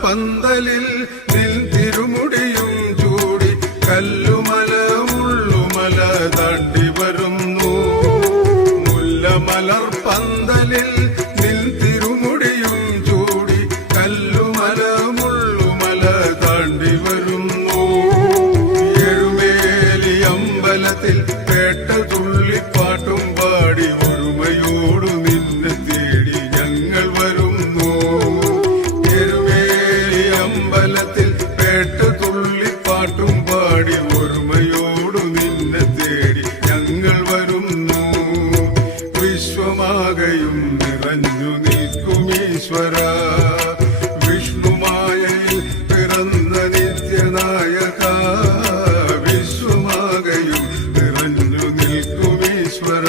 പന്തലിൽ നിൽ തിരുമുടിയും ചൂടി കല്ലുമല മുള്ളുമല താണ്ടി വരുന്നു. മുല്ലമലർ പന്തലിൽ നിൽ തിരുമുടിയും ചൂടി കല്ലുമല മുള്ളുമല താണ്ടി വരുന്നു. എഴുമേലി അമ്പലത്തിൽ പേട്ട തുള്ളിപ്പാട്ടും പാടി ഒരുമയോടു നിന്നെ തേടി ഞങ്ങൾ വരുന്നു. അമ്പലത്തിൽ പേട്ട തുള്ളിപ്പാട്ടും പാടി ഒരുമയോടു നിന്നെ തേടി ഞങ്ങൾ വരുന്നു. നിറഞ്ഞു നിൽക്കുമീശ്വര വിഷ്ണുമായയിൽ പിറന്ന നിത്യനായക വിശ്വമാകയും നിറഞ്ഞു നിൽക്കുമീശ്വര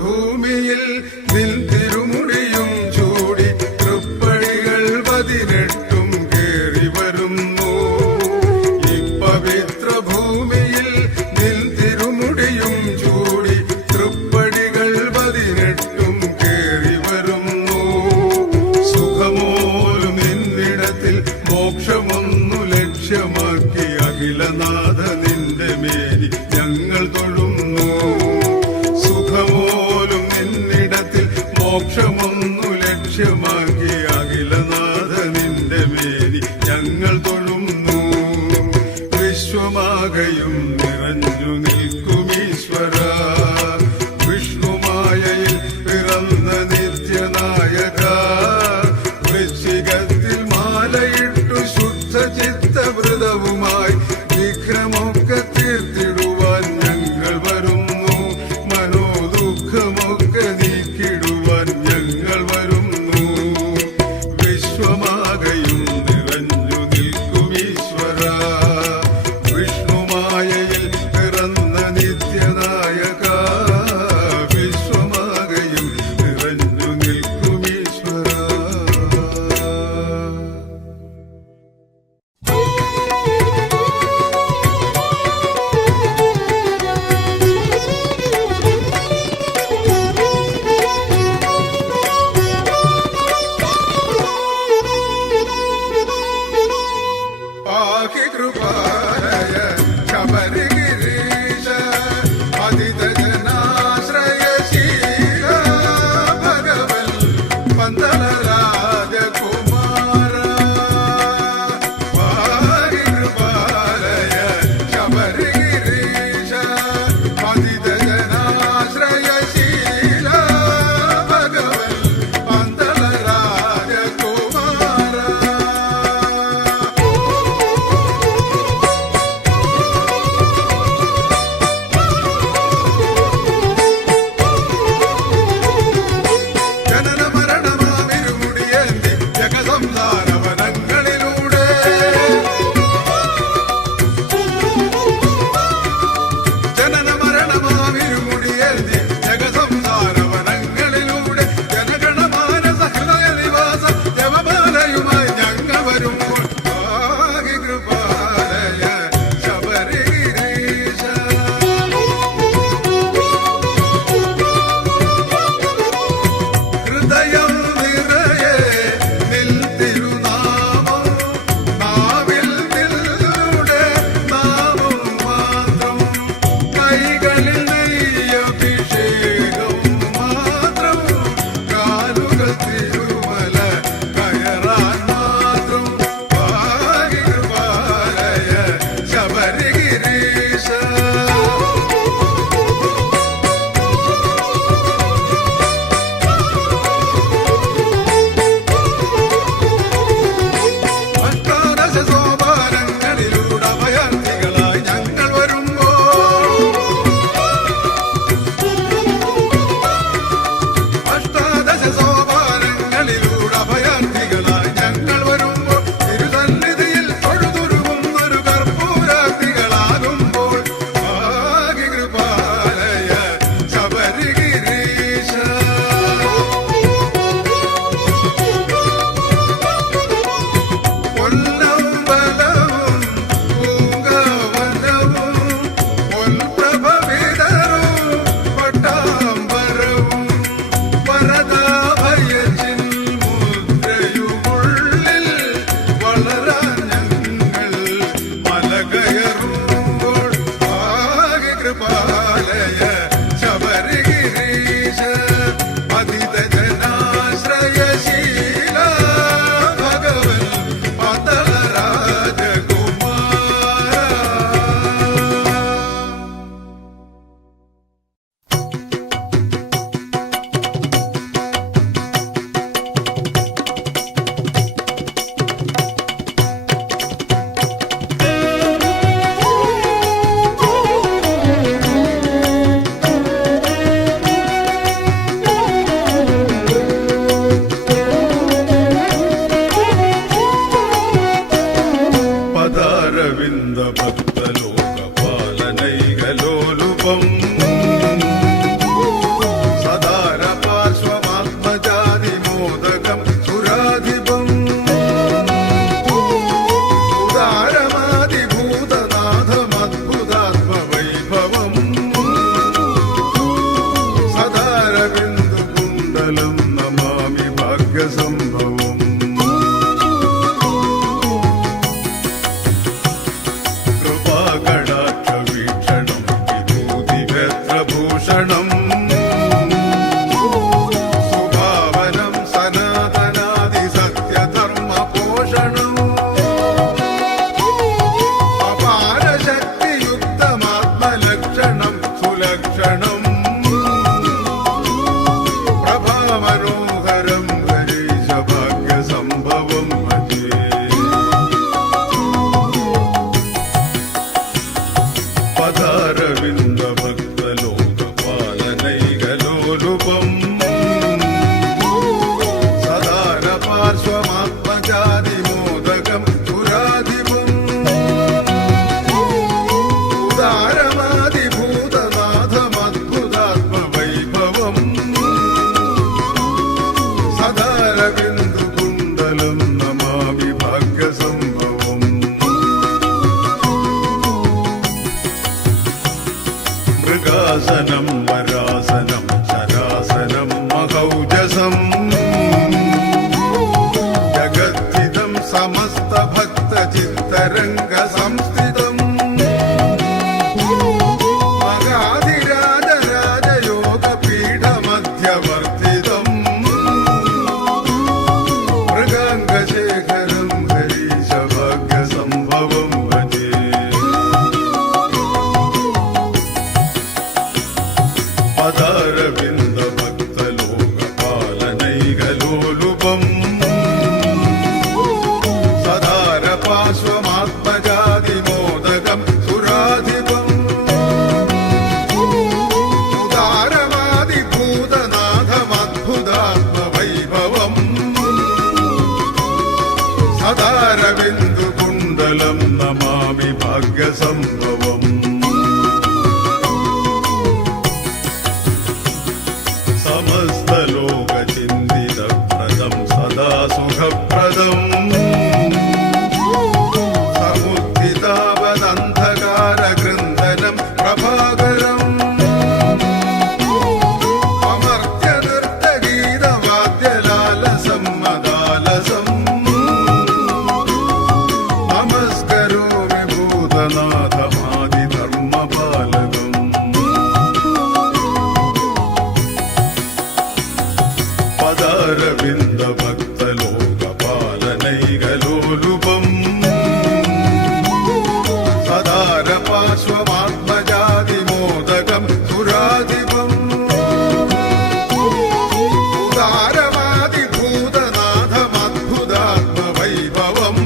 ഭൂമിയിൽ നിൻ തിരുമുടിയും ചൂടി തൃപ്പടികൾ 18 കേറി വരുന്നു ഈ പവിത്ര ഭൂമിയിൽ നിൻ തിരുമുടിയും ചൂടി തൃപ്പടികൾ 18 കേറി വരുന്നു സുഖമോലും നിന്നിടത്തിൽ മോക്ഷമൊന്നു ലക്ഷ്യമാക്കി അഖിലനാഥ നിന്റെ മേനി ഞങ്ങൾ തൊഴുന്നു സുഖമോലും നിന്നിടത്തിൽ മോക്ഷമൊന്നു ലക്ഷ്യമാക്കി അഖിലനാഥ നിന്റെ മേനി ഞങ്ങൾ തൊഴുന്നു വിശ്വമാകയും നിറഞ്ഞു നിൽക്കുമീശ്വര വിഷ്ണുമായയിൽ പിറന്ന നിത്യനായക വൃശ്ചികത്തിൽ മാലയിട്ടു ശുദ്ധ ചിത്തവ്രതവുമായി വിഘ്നമൊക്കെ തീർത്തിടുവാൻ ഞങ്ങൾ വരുന്നു മനോദുഃഖമൊക്കെ നീക്കിടുവാൻ ഞങ്ങൾ വരുന്നു വിശ്വമാകയും നിറഞ്ഞു നിൽക്കുമീശ്വര വിഷ്ണുമായയിൽ പിറന്ന നിത്യനായക വിശ്വമാകയും നിറഞ്ഞു നിൽക്കുമീശ്വര കൃപാലയ ശബരിഗിരീശ അതിജനാശ്രയശീല ഭഗവൻ പന്തള രാജകുമാര കൃപാലയ ശബരിഗിരീശ അതിജനാശ്രയശീല ഭഗവൻ പന്തള രാജകുമാര കൈകളിൽ നെയ്യഭിഷേകം പോഷണം സുഭാവനം സനാതനാദി സത്യധർമ്മ പോഷണം അപാരശക്തിയുക്തമാത്മലക്ഷണം സുലക്ഷണം പ്രഭാമനോഹരം ഹരീശ ഭാഗ്യസംഭവം പദാരവിന്ദ ഭക്തലോകപാലനൈകലോലുപം സദാന പാർശ്വമാത്മജാതിമോദകം സുരാധിപം ഉദാരമാതിഭൂതനാഥമദ്ഭുതാത്മവൈഭവം സദാരവിന്ദുകുണ്ടലം നമാമി ഭാഗ്യസംഭവം മൃഗാസനം വരാസനം ശരാസനം മഹൗജസം ജഗദ്ധിതം സമസ്തഭക്തചിത്തരംഗ സംസ്ഥിതം മഗാധിരാജരാജയോഗപീഠമധ്യവർത്തിതം മൃഗാംഗശേഖരം ഹരീശ ഭാഗ്യസംഭവം ഭജേ പദാരവിന്ദ ഭക്തലോകപാലനൈകലോലുപം സദാര പാർശ്വമാത്മജാതിമോദകം സുരാധിപം ഉദാരമാതിഭൂതനാഥമദ്ഭുതാത്മവൈഭവം സദാരവിന്ദുകുണ്ടലം നമാമി ഭാഗ്യസംഭവം സമസ്തലോകചിന്തിതപ്രദം സദാ സുഖപ്രദം സമുദ്ധിതാവദന്ധകാരഗൃന്ഥനം പ്രഭാകരം അമർത്യനൃത്തഗീതവാദ്യലാലസം മദാലസം നമസ്കരോമി ഭൂതനാഥമാദിധർമ്മപാലകം പദാരവിന്ദ ഭക്തലോകപാലനൈകലോലുപം സദാര പാർശ്വമാത്മജാതിമോദകം സുരാധിപം ഉദാരമാതിഭൂതനാഥമദ്ഭുതാത്മവൈഭവം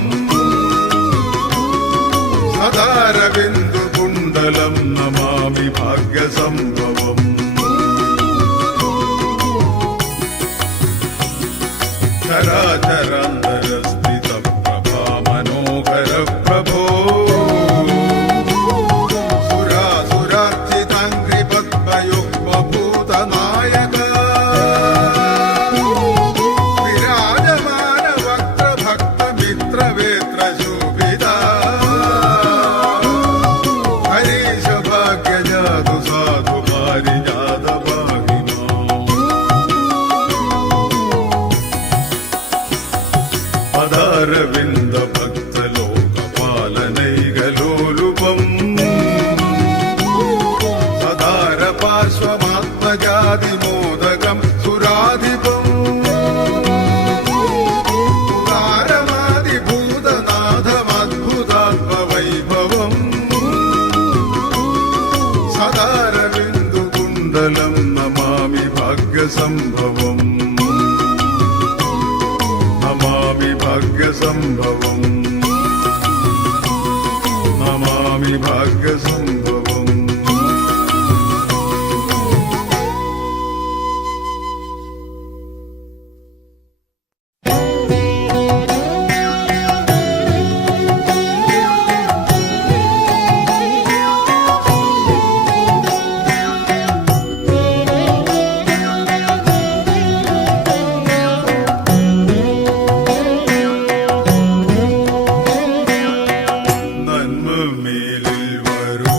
സദാരവിന്ദുകുണ്ടലം നമാമി ഭാഗ്യസംഭവം ചരാചരാന്തരസ്ഥിത പ്രഭാമനോഹര പ്രഭോ സുരാസുരാർച്ചിതാംഘ്രിപദ്മയുഗ്മഭൂതനായക വിരാജമാന വക്രഭക്തമിത്രവേത്രശോഭിത ഹരീശ ഭാഗ്യജാതു സാധു പാരിജാത ഭാഗിനോ പദാരവിന്ദ ഭക്തലോകപാലനൈകലോലുപം സദാര പാർശ്വമാത്മജാതിമോദകം സുരാധിപം ഉദാരമാതിഭൂതനാഥമദ്ഭുതാത്മവൈഭവം സദാരവിന്ദുകുണ്ടലം നമാമി ഭാഗ്യസംഭവം നമാമി ഭാഗ്യസംഭവം നമാമി ഭാഗ്യസംഭവം നന്മ മേലിൽ വരൂ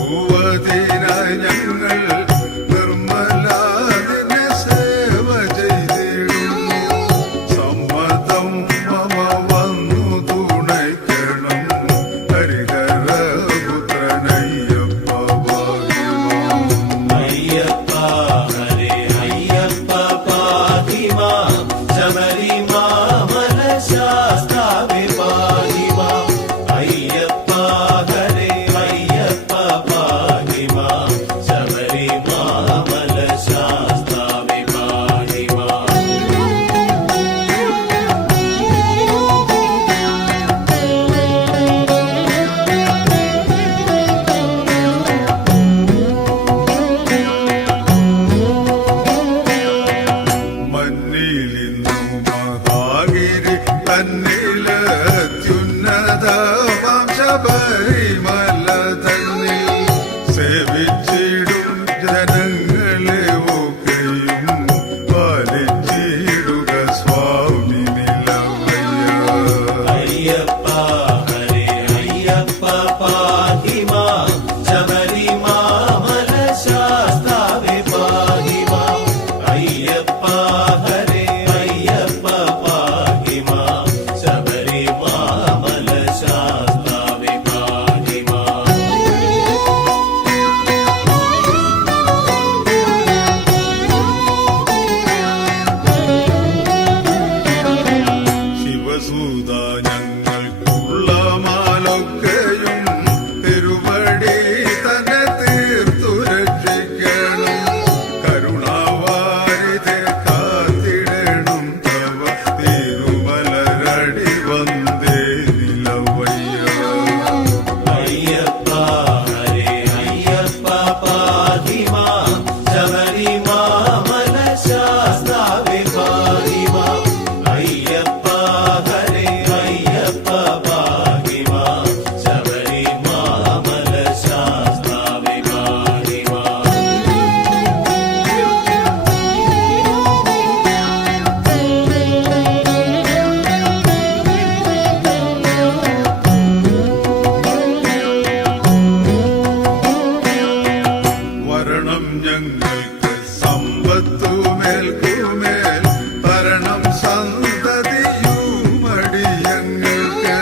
ഞങ്ങൾക്ക് സമ്പത്തുമേൽക്കുമേൽ തരണം സന്തതിയുമടിയങ്ങൾക്ക്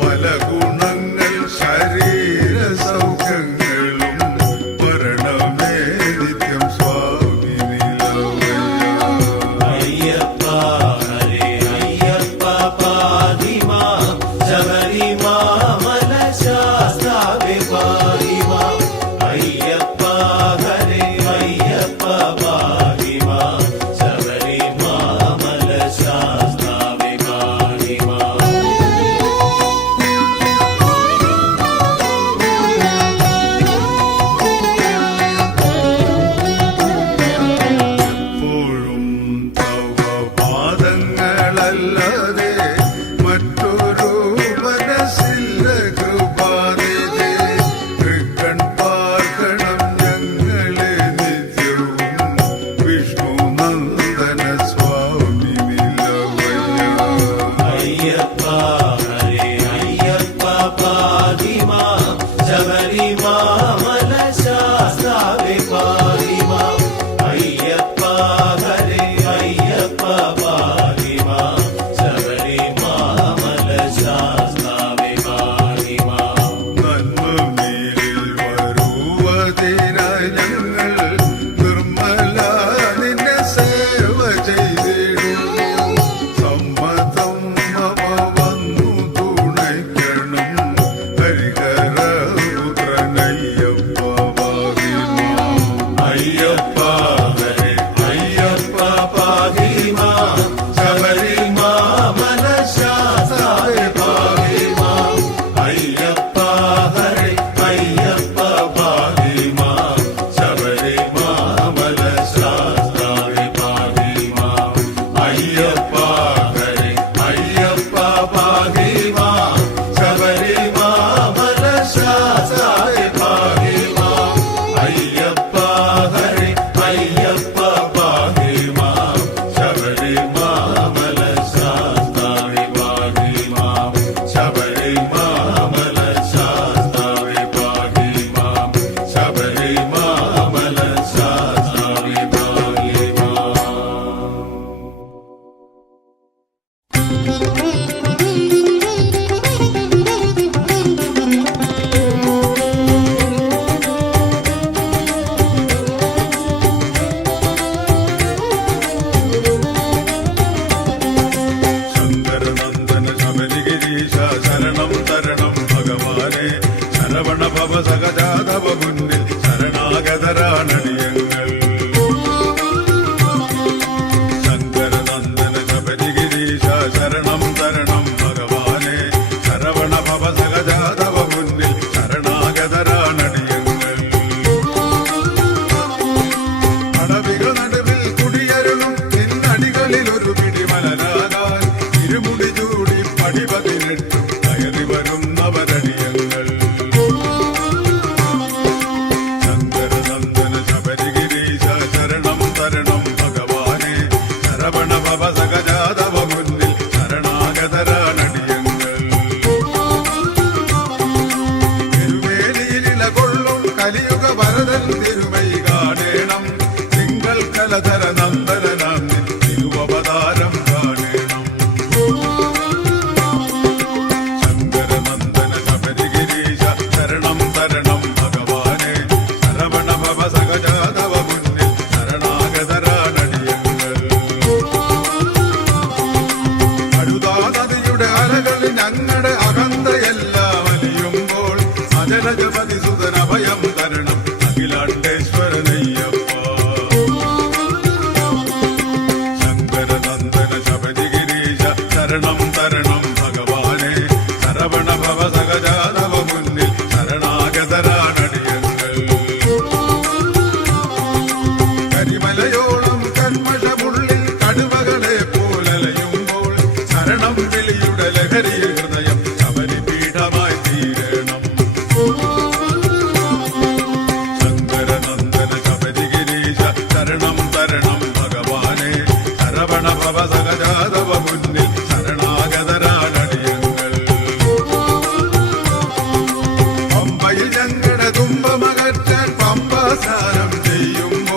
പല ഗുണങ്ങൾ ശരീര സൗഖ്യങ്ങളും മരണമേ നിത്യം സ്വാമി നിലവയ്യ. അയ്യപ്പ ഹരേ അയ്യപ്പ പാതിമാ ശബരിമാമല ശാസ്താവേ പാതിമാ. അയ്യപ്പ ഹരേ അയ്യപ്പ പാതിമാ ശബരിമാമല ശാസ്താവേ പാതിമാ. എപ്പോഴും തവ പാദങ്ങളല്ലാതെ മറ്റൊരു മനസ്സില്ല കൃപാനിധി. തൃക്കൺ പാർക്കണം ഞങ്ങളെ നിത്യവും വിഷ്ണു നന്ദന സ്വാമി നിലവയ്യ. അയ്യപ്പ ഹരേ അയ്യപ്പ പാതിമാ ശബരിമാമല ശാസ്താവേ പാതിമാ. അയ്യപ്പ ഹരേ അയ്യപ്പ പാതിമാ ശബരിമാമല ശാസ്താവേ പാതിമാ. നന്മമേലിൽ വരുവതിനായി ഞങ്ങൾ നിർമ്മല നിന്നെ സേവ ചെയ്തിടുന്നു. സമ്മതം മമ വന്നു തുണയ്ക്കണം ഹരിഹരപുത്രനയ്യപ്പ പാതിമാ. അയ്യപ്പ ഹരേ അയ്യപ്പ പാതിമാ ശബരിമാമല ശാസ്താവേ പാതിമാ. അയ്യപ്പ ഹരേ അയ്യപ്പ പാതിമാ ശബരിമാമല ശാസ്താവേ പാതിമാ. അയ്യപ്പ ഹരേ അയ്യപ്പ പാതിമാ ശബരിമാമല ശാസ്താവേ പാതിമാ. അയ്യപ്പ ഹരേ അയ്യപ്പ പാതിമാ ശബരിമാമല ശാസ്താവേ പാതിമാ. ശബരിമാമല ശാസ്താവേ പാതിമാ. ശബരിമാമല ശാസ്താവേ പാതിമാ. ശങ്കരനന്ദന ശബരിഗിരീശ ശരണം തരണം ഭഗവാനെ. ശരവണ ഭവ സഹജാതവ മുന്നിൽ ശരണാഗതരാണടിയങ്ങൾ. ശങ്കരനന്ദന ശബരിഗിരീശ ശരണം തരണം ഭഗവാനെ. ശരവണ ഭവ സഹജാതവ മുന്നിൽ ശരണാഗതരാണടിയങ്ങൾ. അടവികൾ നടുവിൽ കുടിയരുളും നിന്നടികളിൽ ഒരു പിടിമലരാകാൻ ഇരുമുടി ചൂടി പടിപതിനെട്ടും കയറി വരുന്നവരടിയങ്ങൾ. ശങ്കരനന്ദന ശബരിഗിരീശ ശരണം തരണം ഭഗവാനെ. ശരവണ ഭവ സഹജാതവ മുന്നിൽ ശരണാഗതരാണടിയങ്ങൾ. തിരുവേലിയിലില കൊള്ളും കലിയുഗ വരദൻ തിരുമൈ കാണേണം. തിങ്കൾ കലധര നന്ദനാം നിൻ തിരുവവതാരം കാണേണം. ശങ്കരനന്ദന ശബരിഗിരീശ ശരണം തരണം ഭഗവാനെ. ശരവണ ഭവ സഹജാതവ മുന്നിൽ ശരണാഗതരാണടിയങ്ങൾ. അഴുതാ നദിയുടെ അലകളിൽ ഞങ്ങളുടെ അകന്തയെല്ലാം അലിയുമ്പോൾ അജലജപതി സുതനഭയം തരണം അഖിലാണ്ടേശ്വരനയ്യപ്പ. ശങ്കരനന്ദന ശബരിഗിരീശ ശരണം തരണം ഭഗവാനെ. ശരവണ ഭവ സഹജാതവ മുന്നിൽ ശരണാഗതരാണടിയങ്ങൾ. കരിമലയോളം കന്മഷമുള്ളിൽ കടുവകളെ പോലലയുമ്പോൾ ശരണം വിളിയുടെ ലഹരിയിൽ ഹൃദയം ശബരിപീഠമായി തീരണം. ശങ്കരനന്ദന ശബരിഗിരീശ ശരണം തരണം ഭഗവാനെ. ശരവണ ഭവ സഹജാതവ മുന്നിൽ ശരണാഗതരാണടിയങ്ങൾ. പമ്പയിൽ ഞങ്ങളുടെ തുമ്പമകറ്റാൻ പമ്പ സ്നാനം ചെയ്യുമ്പോൾ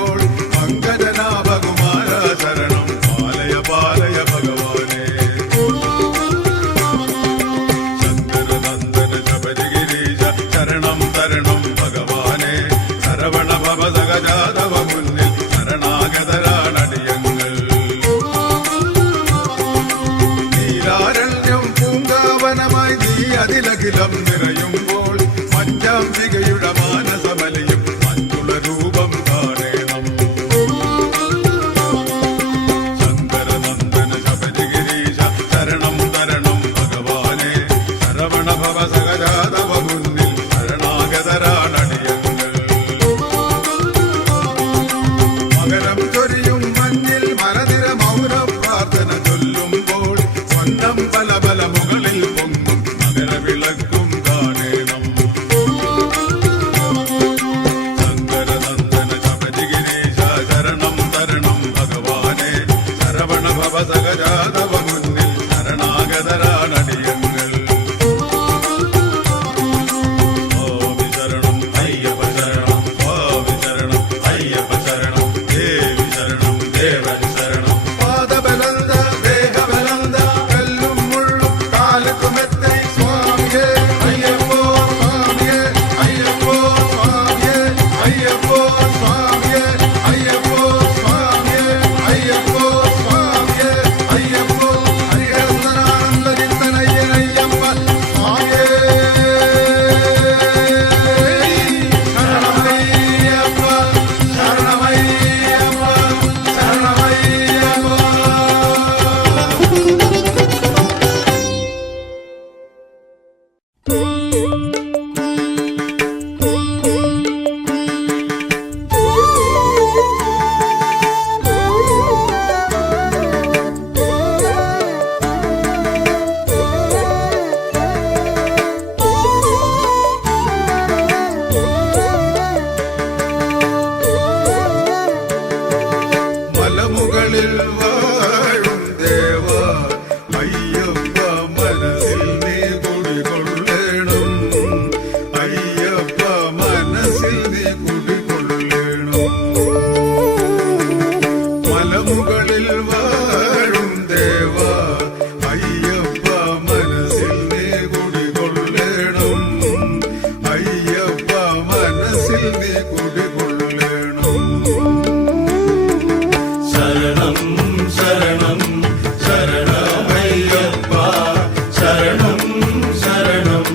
അഖിലം നിറയുമ്പോൾ പഞ്ചാംബികയുടെ മാനസമലയും മറ്റുള്ള രൂപം കാണേണം. ശങ്കരനന്ദന ശബരിഗിരീശ ശരണം തരണം ഭഗവാനെ, ശരവണ ഭവ സഹജാതവ മുന്നിൽ ശരണാഗതരാണടിയങ്ങൾ. മകരം ചൊരിയും മഞ്ഞിൽ മലനിര മൗന പ്രാർത്ഥന ചൊല്ലുമ്പോൾ സ്വന്തം പല പല മുകളിൽ പൊങ്ങും നഗരവിളക്കും കാണേണം. ശങ്കരനന്ദന ശബരിഗിരീശ ശരണം തരണം ഭഗവാനെ, ശരവണ ഭവ സഹജാതവ മുന്നിൽ ശരണാഗതരാണടിയങ്ങൾ. സ്വാമി ശരണം അയ്യപ്പ ശരണം, സ്വാമി ശരണം അയ്യപ്പ ശരണം, ദേവി ശരണം ദേവൻ ശരണം. പാദബലന്ത ദേഹബലന്ത കല്ലും മുള്ളും കാലക്കുമെത്തൈ സ്വാമിയേ അയ്യപ്പോ സ്വാമിയേ അയ്യപ്പോ സ്വാമിയേ അയ്യപ്പോ സ്വാമിയേ അയ്യപ്പോ സ്വാമിയേ അയ്യപ്പോ സ്വാമിയേ അയ്യപ്പോ ഹരിഹരനാനന്ദനിത്തനയ്യനയ്യപ്പ സ്വാമിയേ ശരണമയ്യപ്പ ശരണമയ്യപ്പ ശരണമയ്യപ്പ. മലമുകളിൽ വാഴും ദേവ അയ്യപ്പ മനസ്സിൽ നീ കുടികൊള്ളേണം, അയ്യപ്പ മനസ്സിൽ നീ കുടികൊള്ളേണം. മലമുകളിൽ വാഴും ദേവ അയ്യപ്പ മനസ്സിൽ നീ കുടികൊള്ളേണം, അയ്യപ്പ മനസ്സിൽ നീ കുടികൊള്ളേണം. ശരണം ശരണം ശരണമയ്യപ്പ, ശരണം ശരണം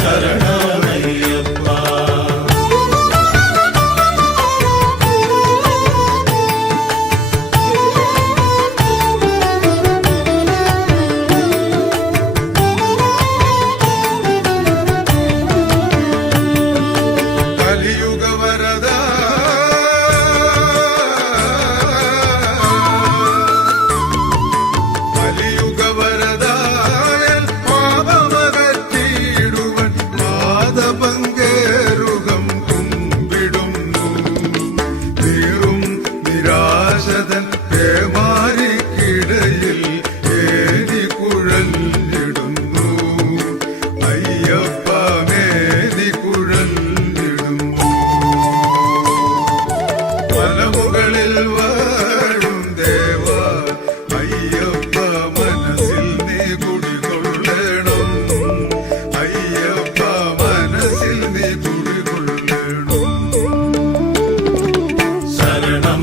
ശരണമയ്യപ്പ. കലിയുഗ വരദ കലിയുഗ വരദായൻ പാപമകറ്റിയിടുവൻ പാദപങ്കേരുകം കുമ്പിടുന്നു. തീറും നിരാശതൻ പേമാരിക്കിടയിൽ ഏതി കുഴഞ്ഞിടുന്നു, അയ്യപ്പ മേതി കുഴഞ്ഞിടുന്നു. മലമുകളിൽ വാഴും ദേവ അയ്യപ്പ മനസ്സിൽ നീ കുടികൊള്ളേണം, അയ്യപ്പ മനസ്സിൽ നീ കുടികൊള്ളേണം. ശരണം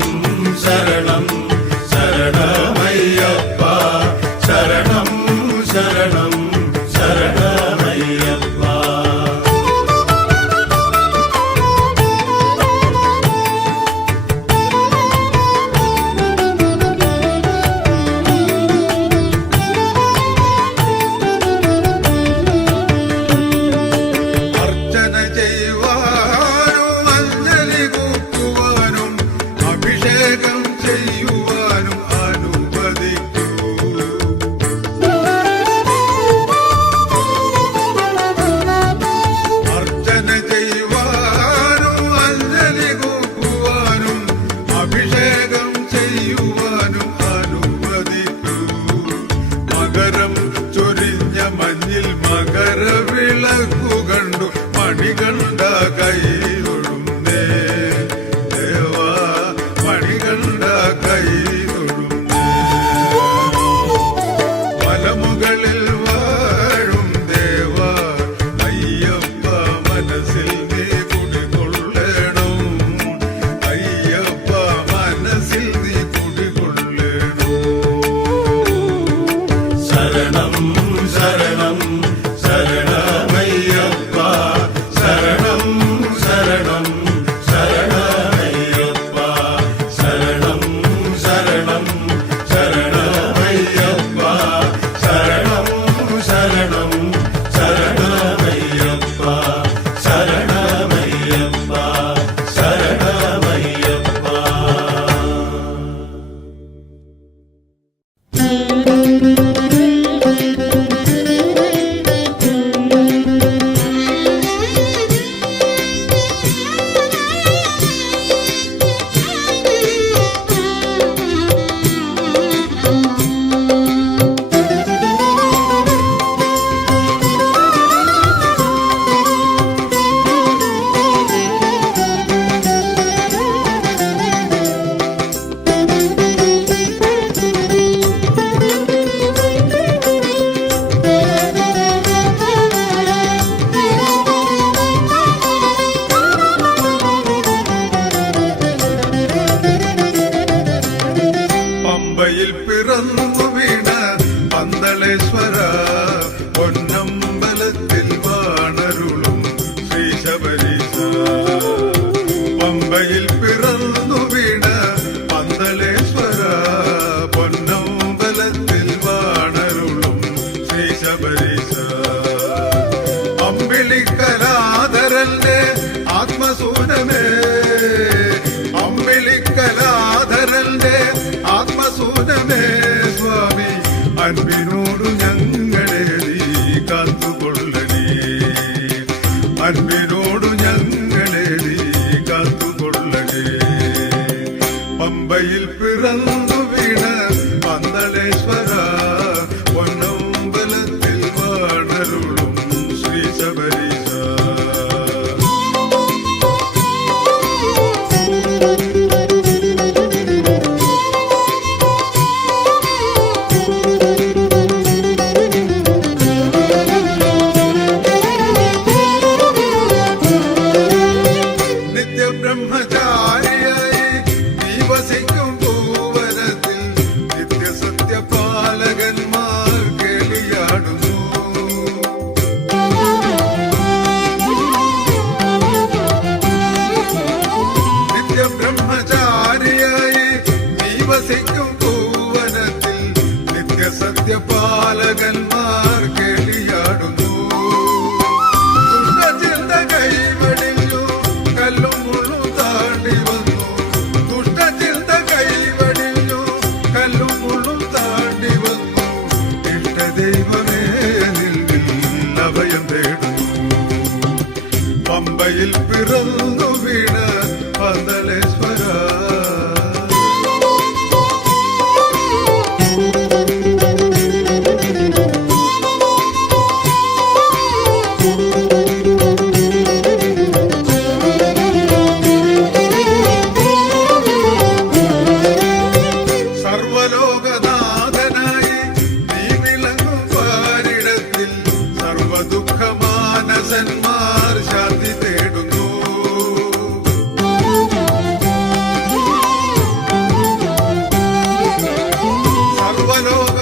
ശരണം ശരണമയ്യപ്പ, ശരണം ശരണം ശരണമയ്യപ്പ. അർച്ചന ചെയ്യുവാനും അഞ്ജലി കൂക്കുവാനും അഭിഷേകം ചെയ്യുവാനും അനുവദിക്കൂ. അർച്ചന ചെയ്യുവാനും അഞ്ജലി കൂക്കുവാനും അഭിഷേകം ചെയ്യുവാനും അനുവദിക്കൂ. മകരം ചൊരിഞ്ഞ മഞ്ഞിൽ മകരവിളക്കു കണ്ടു മണികണ്ഠ കൈതൊഴുന്നേ ദേവാ, മണികണ്ഠ അമ്പിളിക്കലാധരന്റെ ആത്മസൂനമേ സ്വാമി അൻപിനോടു ഞങ്ങളെ നീ കാത്തുകൊള്ളണേ അൻപിനോടു ഞങ്ങളെ നീ കാത്തുകൊള്ളണേ പമ്പയിൽ പിറന്നു വീണ പന്തളേശ്വര പൊന്നമ്പലത്തിൽ വാണരുളും ശ്രീ ശബരീശ നിത്യബ്രഹ്മചാരിയായി നീ വസിക്കും പൂവനത്തിൽ നിത്യസത്യപാലകന്മാർ കേളിയാടുന്നു നിത്യബ്രഹ്മചാരിയായി നീ വസിക്കും പൂവനത്തിൽ നിത്യസത്യപാലകന്മാർ കേളിയാടുന്നു ദുഷ്ടചിന്ത കൈവടിഞ്ഞു കല്ലും മുള്ളും താണ്ടി വന്നു ദുഷ്ടചിന്ത കൈവടിഞ്ഞു കല്ലും മുള്ളും താണ്ടി വന്നു ഇഷ്ടദൈവമേ നിന്നിൽ അഭയം തേടുന്നു പമ്പയിൽ പിറന്നു വീണ പന്തളേശ്വര സർവലോകനാഥനായി നീ വിളങ്ങും പാരിടത്തിൽ സർവദുഃഖമാനസന്മാർ ശാന്തി തേടുന്നു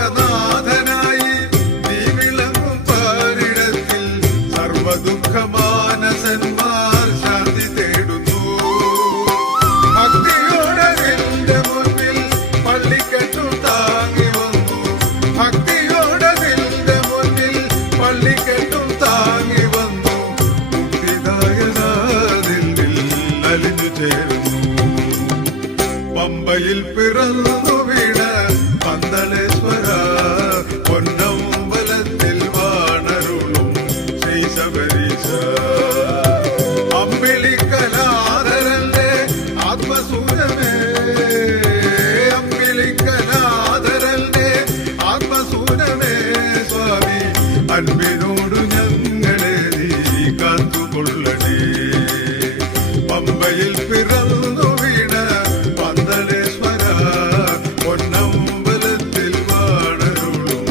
സർവലോകനാഥനായി നീ വിളങ്ങും പാരിടത്തിൽ സർവദുഃഖമാനസന്മാർ ശാന്തി തേടുന്നു ഭക്തിയോടെ നിന്റെ മുൻപിൽ പള്ളിക്കെട്ടും താങ്ങി വന്നു ഭക്തിയോടെ നിന്റെ മുൻപിൽ പള്ളിക്കെട്ടും താങ്ങി വന്നു മുക്തിദായകനിൽ അലിഞ്ഞു ചേർന്നു പമ്പയിൽ പിറന്നു വീണ പന്തളേശ്വര പൊന്നമ്പലത്തിൽ വാണരുളും ശ്രീ ശബരീശ അമ്പിളിക്കലാധരന്റെ ആത്മസൂരമേ അമ്പിളിക്കലാധരന്റെ ആത്മസൂരമേ സ്വാമി അൻപിനോടു ഞങ്ങളെ നീ കാത്തുകൊള്ളണേ പമ്പയിൽ പിറന്നു വീണ പന്തളേശ്വര പൊന്നമ്പലത്തിൽ വാണരുളും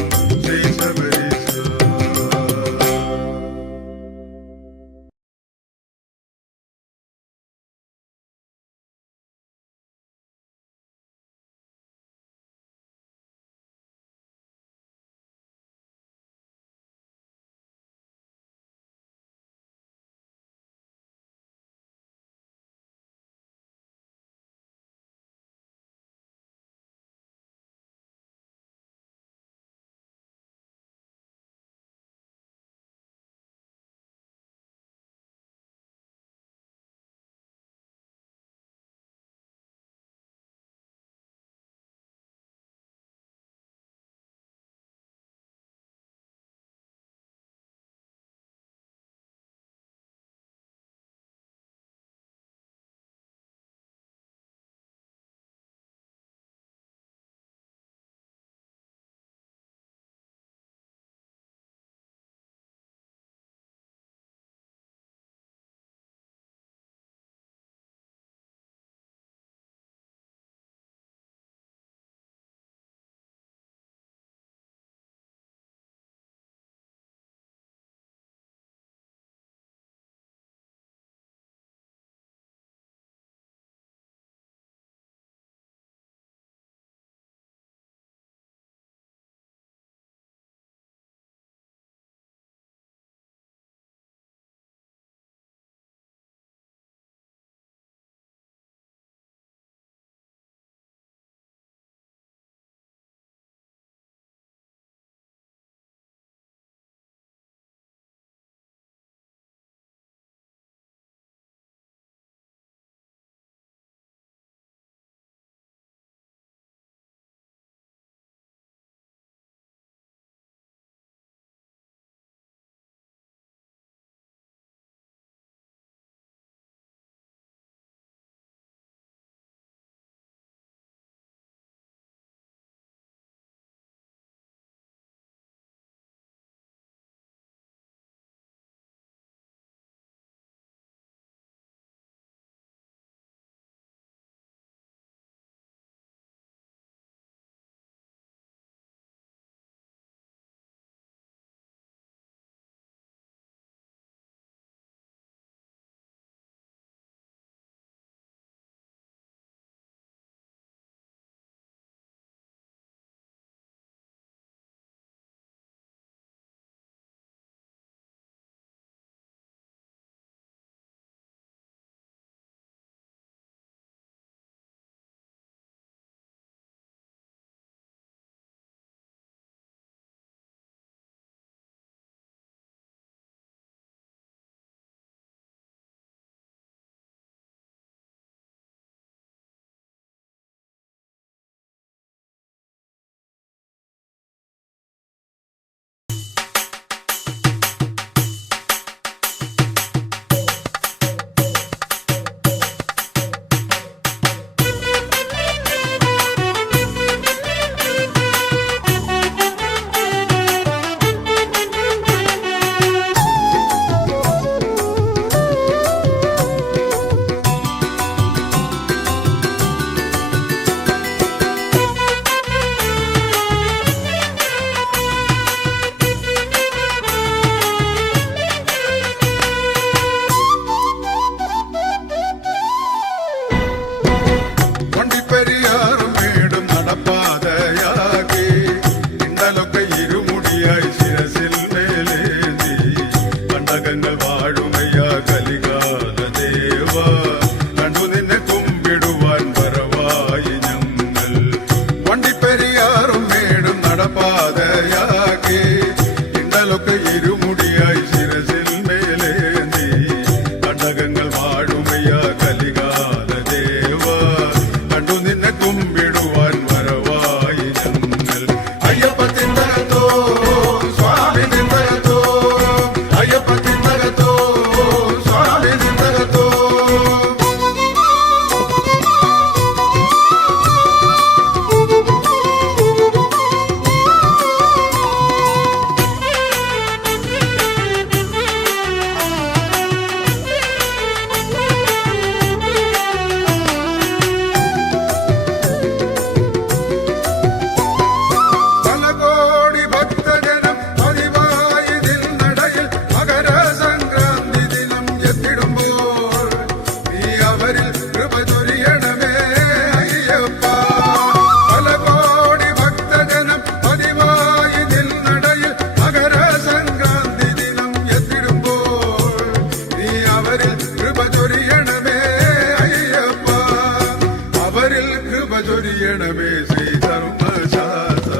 ചൊരിയണമേ ശ്രീധർമ്മശാസ്ത്ര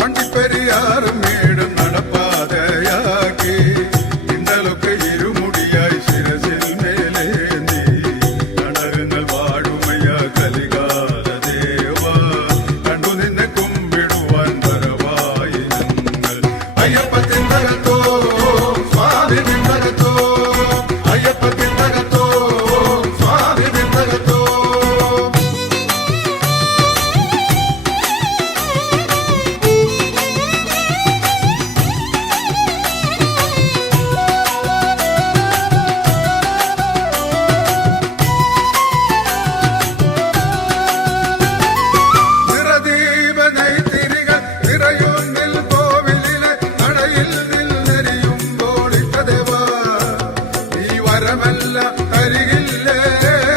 വണ്ടിപ്പെരിയാറും മേടും നടപ്പാതയാക്കി ഇന്നലൊക്കെ ഇരുമുടിയായി ശിരസിൽ മേലേന്തി കടകങ്ങൾ വാടുമയ കലികാല ദേവ കണ്ടു നിന്നെ കുമ്പിടുവാൻ വരവായി ഞങ്ങൾ അയ്യപ്പത്തിനകത്തോ സ്വാമി നിന്നകത്തോ അയ്യപ്പത്തിനകത്തോ സ്വാമി നിന്നകത്തോ നിറദീപനൈതിരികൾ നിറയുന്നിൽ കോവിലിലെ നടയിൽ നിന്നെരിയുമ്പോൾ ഇഷ്ടദേവ ഈ വരമല്ല തരികില്ലേ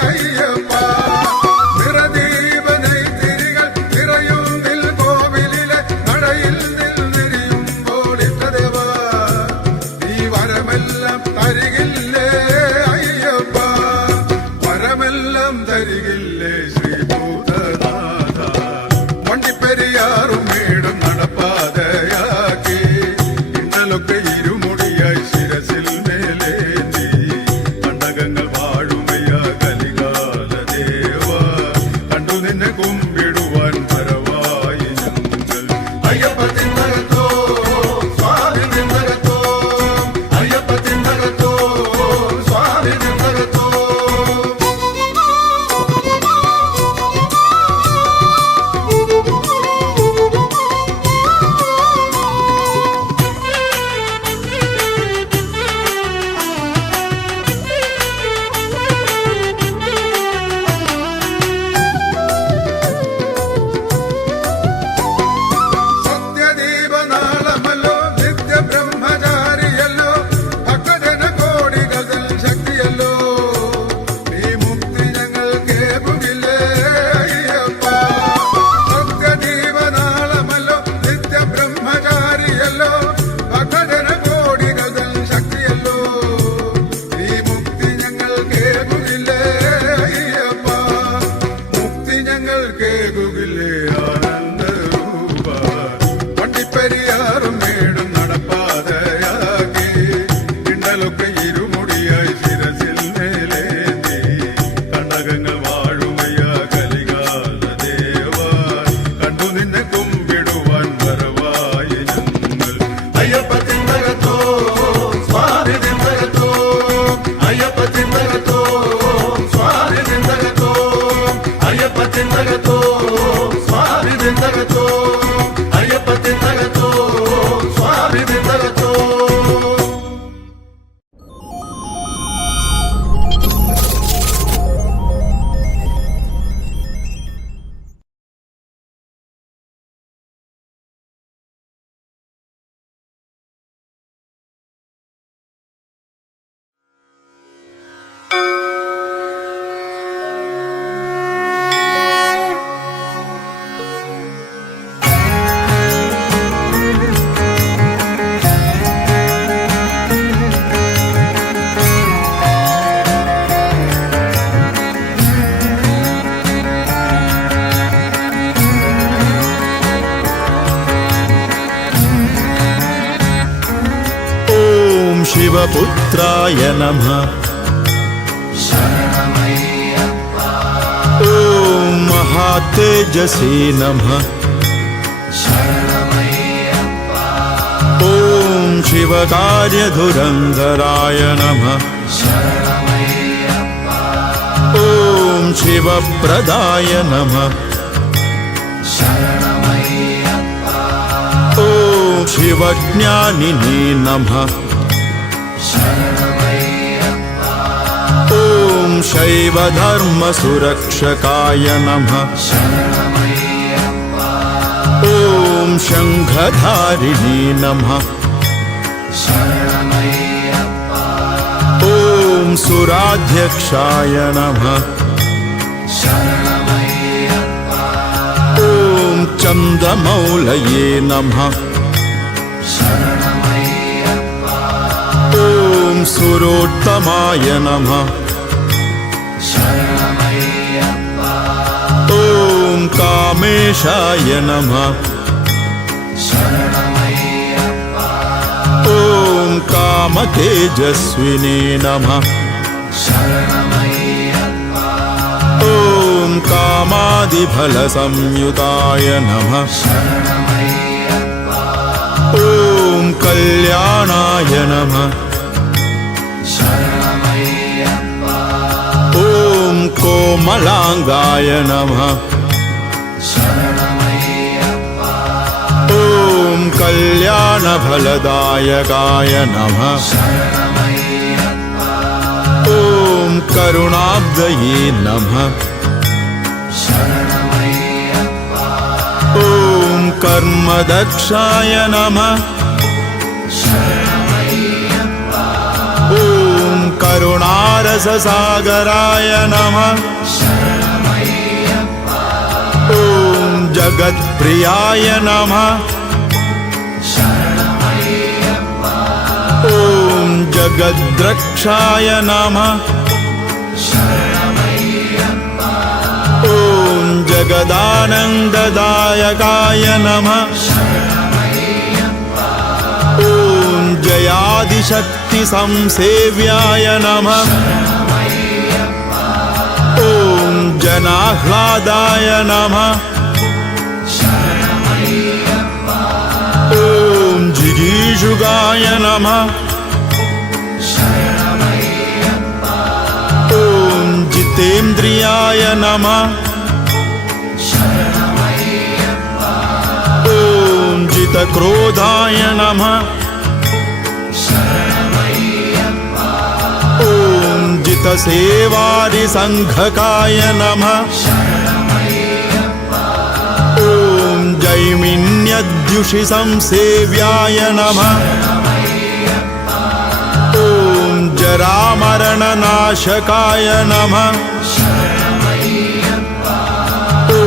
അയ്യപ്പ നിറദീപനൈതിരികൾ നിറയുന്നിൽ കോവിലിലെ നടയിൽ നിന്നെരിയുമ്പോൾ ഇഷ്ടദേവ ഈ വരമെല്ലാം തരികില്ലേ അയ്യപ്പ വരമെല്ലാം തരികില്ലേ ശ്രീഭൂതനാഥ വണ്ടിപ്പെരിയാറും മേടും നടപ്പാതയാക്കി ഇന്നലൊക്കെ ഇരുമുടിയായി ശിരസിൽ മേലേന്തി കണ്ടകങ്ങൾ വാഴുമയ കലികാല ദേവ കണ്ടു നിന്നെ കുമ്പിടുവാൻ വരവായി ഞങ്ങൾ അയ്യപ്പത്തിനകത്തോ സ്വാമി നിന്നകത്തോ അയ്യപ്പത്തിനകത്തോ സ്വാമി നിന്നകത്തോ സത്യദീപനാളമല്ലോ നിത്യബ്രഹ്മചാരിയല്ലോ ഭക്തജന കോടികൾ ശക്തിയല്ലോ നീ മുക്തി ഞങ്ങൾ കേൾക്കുകില്ലേ അയ്യപ്പ സത്യദീപനാളമല്ലോ നിത്യബ്രഹ്മചാരിയല്ലോ ഭക്തജന കോടികൾ ശക്തിയല്ലോ നീ മുക്തി ഞങ്ങൾ കേൾക്കുകില്ലേ അയ്യപ്പ മുക്തി ഞങ്ങൾ കേൾക്കുകില്ലേ ആനന്ദരൂപ വണ്ടിപ്പെരിയാറും മേടും നടപ്പാതയാക്കി ഇണ്ടലൊക്കെ ഇരുമുടിയായി ശിരസിൽ മേലേന്തി കണ്ടകങ്ങൾ വാഴുമയ കലികാല ദേവ കണ്ടു നിന്നെ കുമ്പിടുവാൻ വരവായി ഞങ്ങൾ അയ്യപ്പത്തിനകത്തോ സ്വാമി നിന്നകത്തോ അയ്യപ്പത്തിനകത്തോ സ്വാമി നിന്നകത്തോ അയ്യപ്പത്തിനകത്തോ സ്വാമി നിന്നകത്തോ അയ്യപ്പത്തിനകത്തോ സ്വാമി നിന്നകത്തോ ॐ शिवपुत्राय नमः ॐ महातेजसे नमः ॐ शिवकार्यधुरन्धराय नमः ॐ शिवप्रदाय नमः ॐ शिवज्ञानिने नमः ॐ शैवधर्मसुरक्षकाय नमः ॐ शङ्खधारिणे नमः ॐ सुराध्यक्षाय नमः ॐ चन्द्रमौलये नमः ॐ सुरोत्तमाय नमः ॐ ॐ कामेशाय नमः ॐ कामतेजस्विने नमः ॐ कामादिफलसंयुताय नमः ॐ कल्याणाय नमः ॐ कोमलांगाय नमः ॐ कल्याणफलदायकाय नमः ॐ करुणाब्धये नमः ॐ कर्मदक्षाय नमः ॐ करुणारससागराय नमः ॐ जगत्प्रियाय नमः ॐ जगद्रक्षाय नमः ॐ जगदानन्ददायकाय नमः ॐ जयादिशक्तिसंसेव्याय नमः ॐ जनाह्लादाय नमः ॐ जिगीषुगाय नमः ॐ जितेन्द्रियाय नमः ॐ जितक्रोधाय नमः ॐ जितसेवारिसङ्घकाय नमः ॐ जैमिन्यद्युषिसंसेव्याय नमः ॐ जरामरणनाशकाय नमः ॐ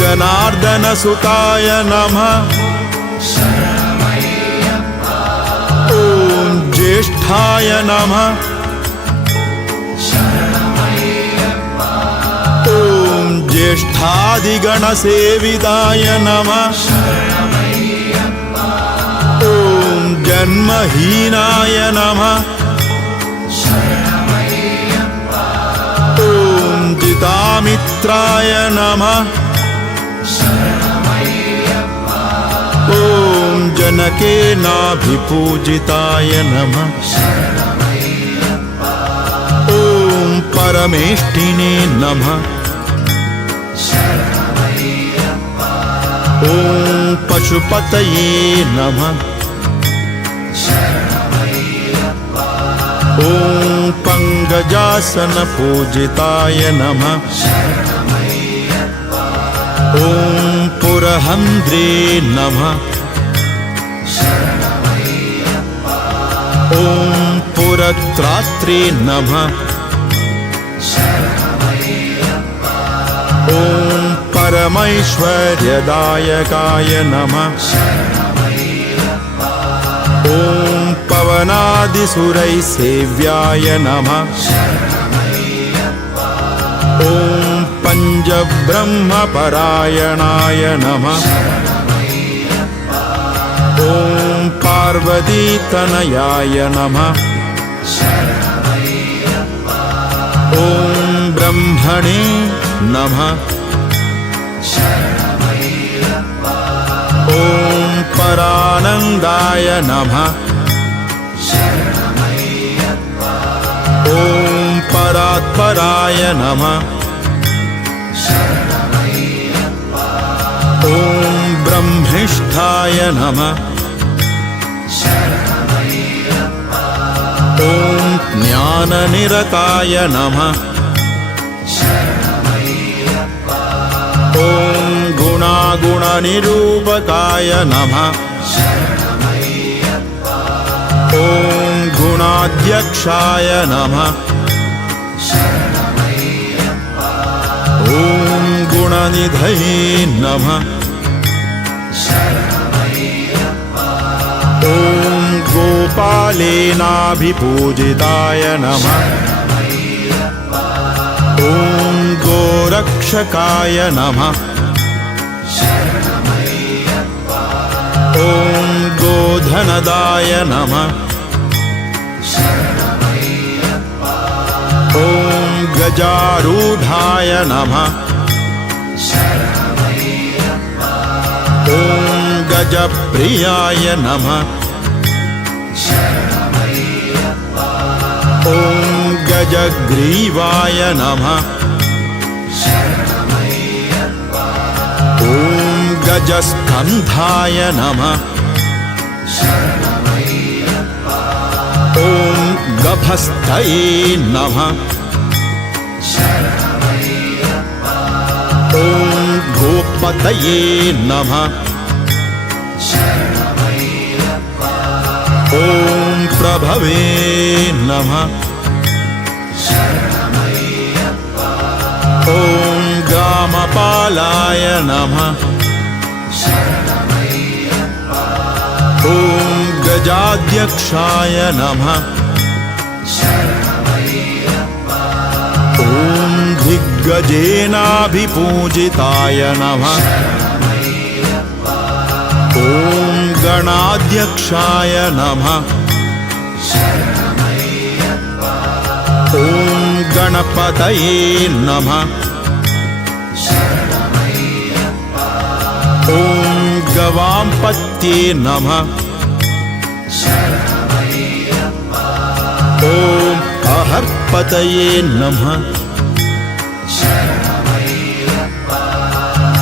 जनार्दनसुताय नमः ॐ ज्येष्ठाय नमः ॐ ज्येष्ठादिगणसेविताय नमः ॐ जन्महीनाय नमः ॐ जितामित्राय नमः ॐ जनकेनाभिपूजिताय नमः ॐ परमेष्टिने नमः ॐ पशुपतये नमः ॐ पंगजासनपूजिताय नमः ॐ पुरहन्द्रे नमः ॐ पुरत्रात्रे नमः ॐ परमैश्वर्यदायकाय नमः ॐ पवनादिसुरैसेव्याय नमः ॐ पञ्चब्रह्मपरायणाय नमः ॐ पार्वतीतनयाय नमः ॐ ब्रह्मणे नमः ॐ परानन्दाय नमः ॐ परात्पराय नमः ॐ ब्रह्मिष्ठाय नमः ॐ ज्ञाननिरताय नमः ॐ गुणागुणनिरूपकाय नमः ॐ गुणाध्यक्षाय नमः ॐ गुणनिधये नमः ॐ गोपालेनाभिपूजिताय नमः ॐ गोरक्षकाय नमः ॐ गोधनदाय नमः ॐ गजारूढाय नमः ॐ गजप्रियाय नमः ॐ गजग्रीवाय नमः ॐ गजस्कन्धाय नमः ॐ गभस्तये नमः ॐ गोपतये नमः ॐ प्रभवे नमः ॐ ग्रामपालाय नमः ॐ गजाध्यक्षाय नमः ॐ दिग्गजेनाभिपूजिताय नमः ॐ गणाध्यक्षाय नमः ॐ गणपतये नमः ॐ गवांपत्ये नमः ॐ अहर्पतये नमः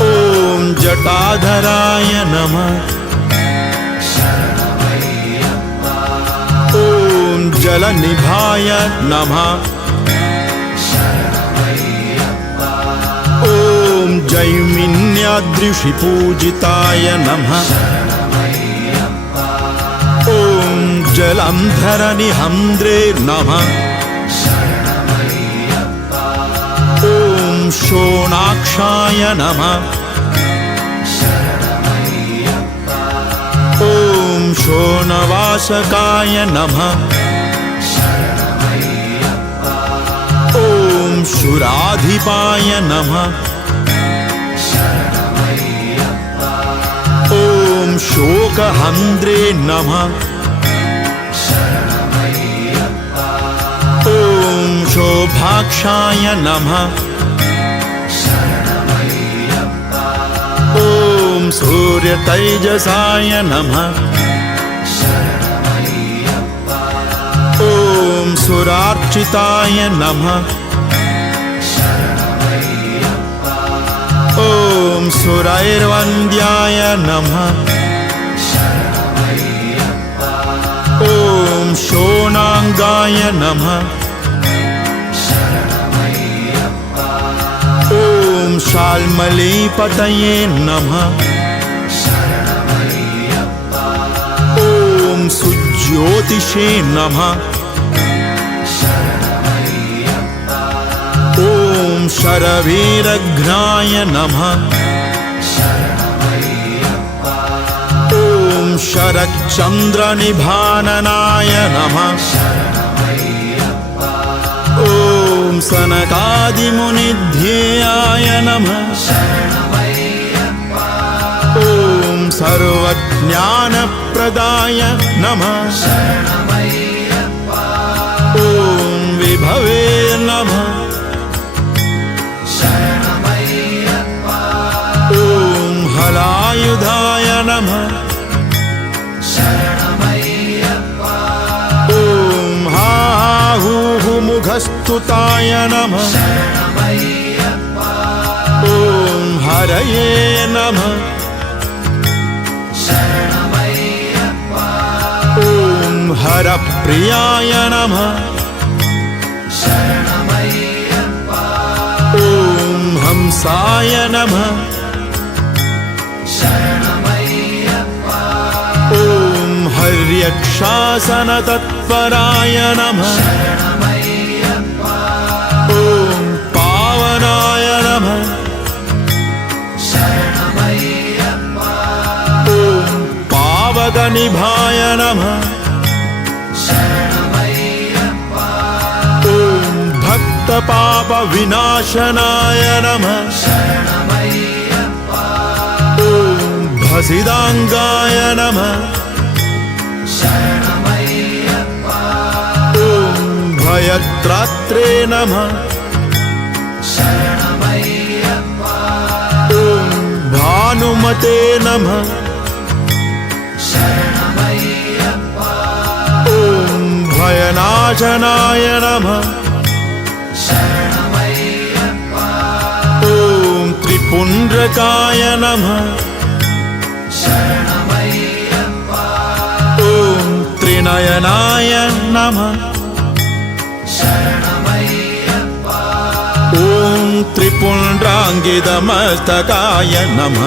ॐ जटाधराय नमः ॐ जलनिभाय नमः ॐ जैमिन्याद्रिषिपूजिताय नमः ॐ जलन्धरनिहन्द्रे नमः ॐ शोणाक्षाय नमः ॐ शोणवासकाय नमः ॐ शूराधिपाय नमः ॐ शोकहन्द्रे नमः ॐ शोभाक्षाय नमः ॐ सूर्यतैजसाय नमः ॐ सुरार्चिताय नमः ॐ सुरैर्वन्द्याय नमः ॐ शोणाङ्गाय नमः ॐ शाल्मलीपतये नमः ॐ सुज्योतिषे नमः ॐ शरवीरघ्नाय नमः ॐ शरच्चन्द्रनिभाननाय नमः ॐ सनकादिमुनिध्येयाय नमः ॐ सर्वज्ञानप्रदाय नमः ॐ विभवे नमः ॐ हलायुधाय नमः ॐ हाहुमुखस्तुताय नमः ॐ हरये नमः ॐ हरप्रियाय नमः ॐ हंसाय नमः ॐ हर्यक्षासनतत्पराय नमः ॐ पावनाय नमः ॐ पावकनिभाय नमः ॐ भक्तपापविनाशनाय नमः भसिदाङ्गाय नमः ॐ भयत्रात्रे नमः ॐ भानुमते नमः ॐ भयनाशनाय नमः ॐ त्रिपुण्ड्रकाय नमः ॐ त्रिनयनाय नमः ॐ त्रिपुण्ड्राङ्गितमस्तकाय नमः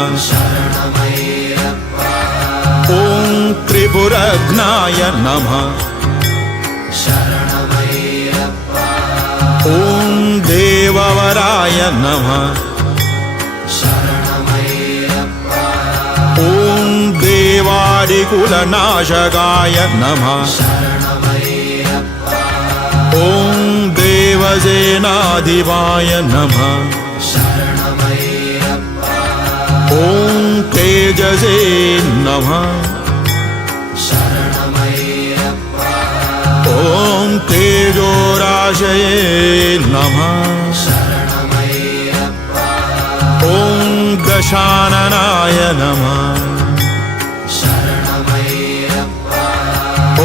ॐ त्रिपुरघ्नाय नमः ॐ देववराय नमः ॐ देवादिकुलनाशकाय नमः ॐ देवसेनाधिपाय नमः ॐ तेजसे नमः ॐ तेजोराशये नमः ॐ दशाननाय नमः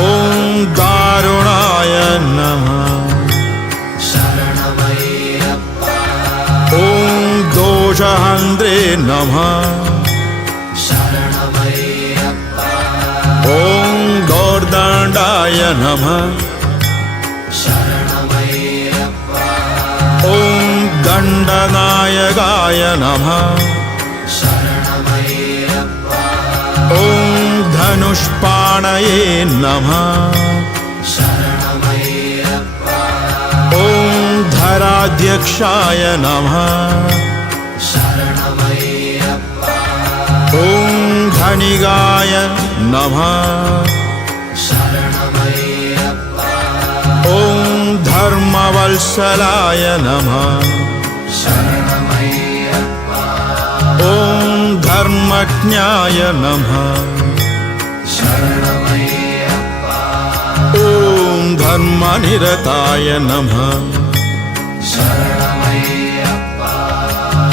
ॐ दारुणाय नमः ॐ दोषहन्त्रे नमः ॐ गौर्दण्डाय नमः ॐ दण्डनायकाय नमः ॐ धनुष्पाणये नमः ॐ धराध्यक्षाय नमः ॐ धनिगाय नमः ॐ धर्मवत्सलाय नमः ॐ धर्मज्ञाय नमः ॐ धर्मनिरताय नमः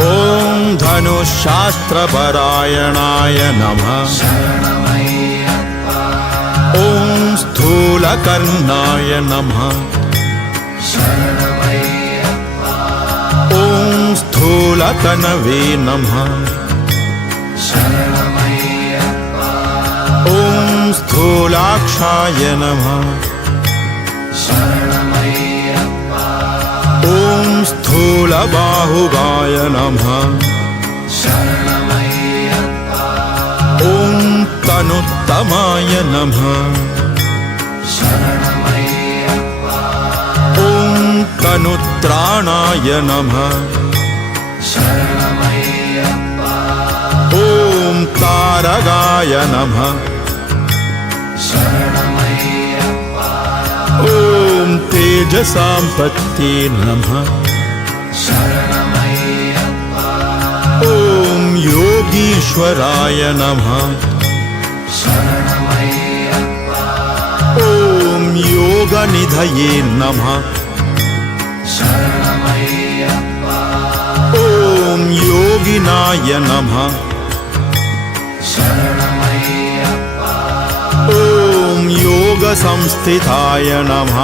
ॐ धनुशास्त्रपरायणाय नमः ॐ स्थूलकर्णाय नमः ॐ स्थूलतनवे नमः ॐ स्थूलाक्षाय नमः ॐ स्थूलबाहुगाय नमः ॐ तनुत्तमाय नमः ॐ तनुत्राणाय नमः ॐ तारकाय नमः ॐ तेजसाम्पत्ये नमः ॐ योगीश्वराय नमः ॐ योगनिधये नमः ॐ योगिनाय नमः ॐ योगसंस्थिताय नमः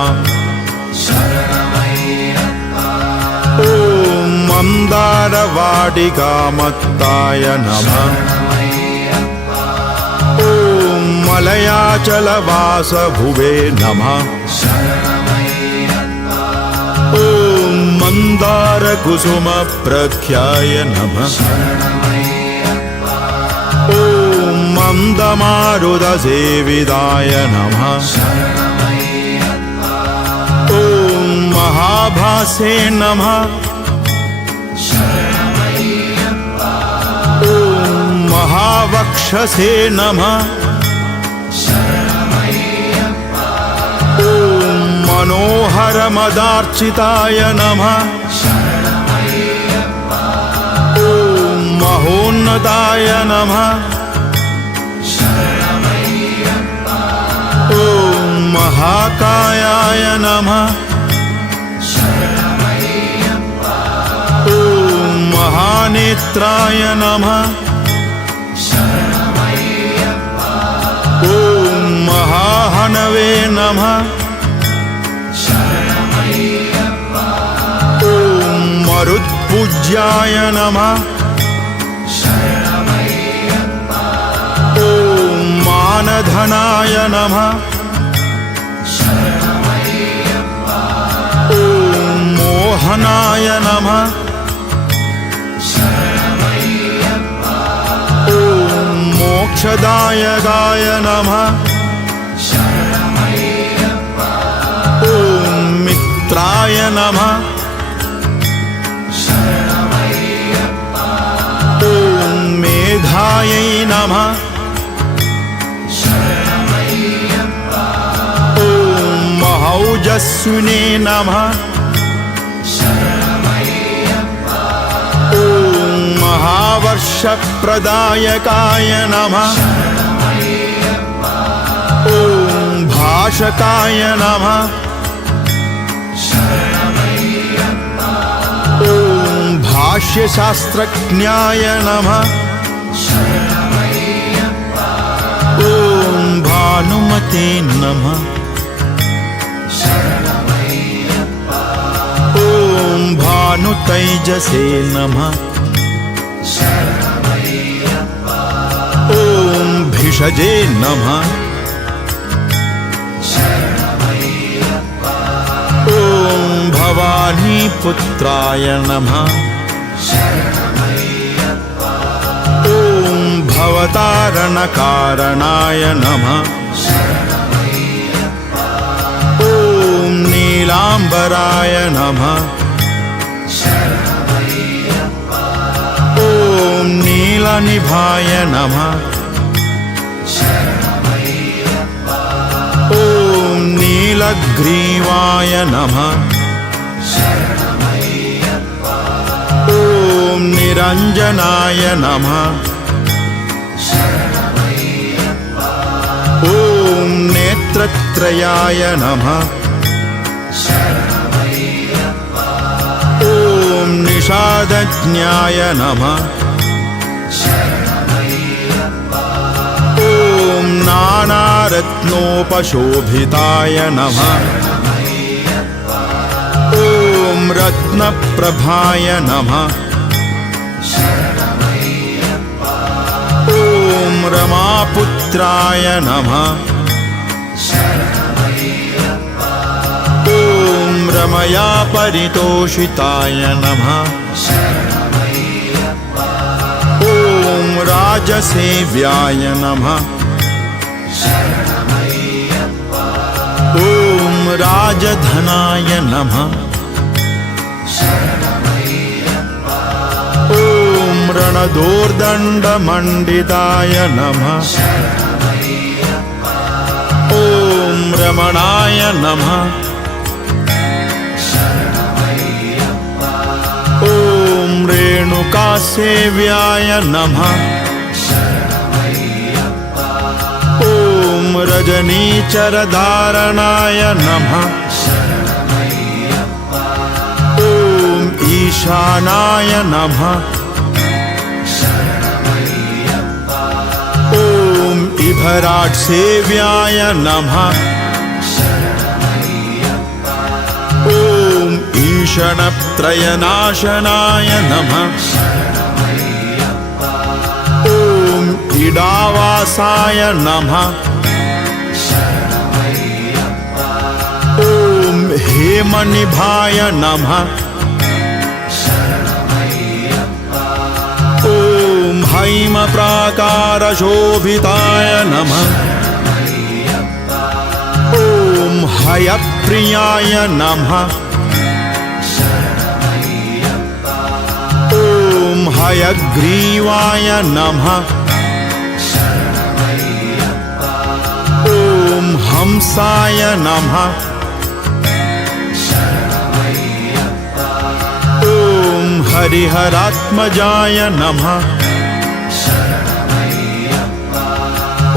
ॐ मन्दारवाटिकामत्ताय नमः ॐ मलयाचलवासभुवे नमः ॐ मन्दारकुसुमप्रख्याय नमः ॐ मन्दमारुतसेविताय नमः ॐ महाभासे नमः ॐ महावक्षसे नमः ॐ मनोहरमदार्चिताय नमः ॐ महोन्नताय नमः महाकायाय नमः ॐ महानेत्राय नमः ॐ महाहनवे नमः ॐ मरुत्पूज्याय नमः ॐ मानधनाय नमः ॐ मोहनाय नमः ॐ मोक्षदायकाय नमः ॐ मित्राय नमः ॐ मेधायै नमः ॐ महौजस्विने नमः ॐ महावर्षप्रदायकाय नमः ॐ भाषकाय नमः ॐ भाष्यशास्त्रज्ञाय नमः ॐ भानुमते नमः ॐ भानुतैजसे नमः ॐ भिषजे नमः ॐ भवानीपुत्राय नमः ॐ भवतारणकारणाय नमः ॐ नीलाम्बराय नमः ॐ नीलनिभाय नमः ॐ नीलग्रीवाय नमः ॐ निरञ्जनाय नमः ॐ नेत्रत्रयाय नमः ॐ निषादज्ञाय नमः ॐ नानारत्नोपशोभिताय नमः ॐ रत्नप्रभाय नमः ॐ रमापुत्राय नमः ॐ रमया परितोषिताय नमः ॐ राजसेव्याय नमः ॐ राजधनाय नमः ॐ रणदोर्दण्डमण्डिताय नमः ॐ रमणाय नमः ॐ रेणुकासेव्याय नमः ॐ रजनीचरधारणाय नमः ॐ ईशानाय नमः ॐ इभराट्सेव्याय नमः ॐ ईषणत्रयनाशनाय नमः ॐ इडावासाय नमः ॐ हेमनिभाय नमः ॐ हैमप्राकारशोभिताय नमः ॐ हयप्रियाय नमः ॐ हयग्रीवाय नमः ॐ हंसाय नमः ॐ हरिहरात्मजाय नमः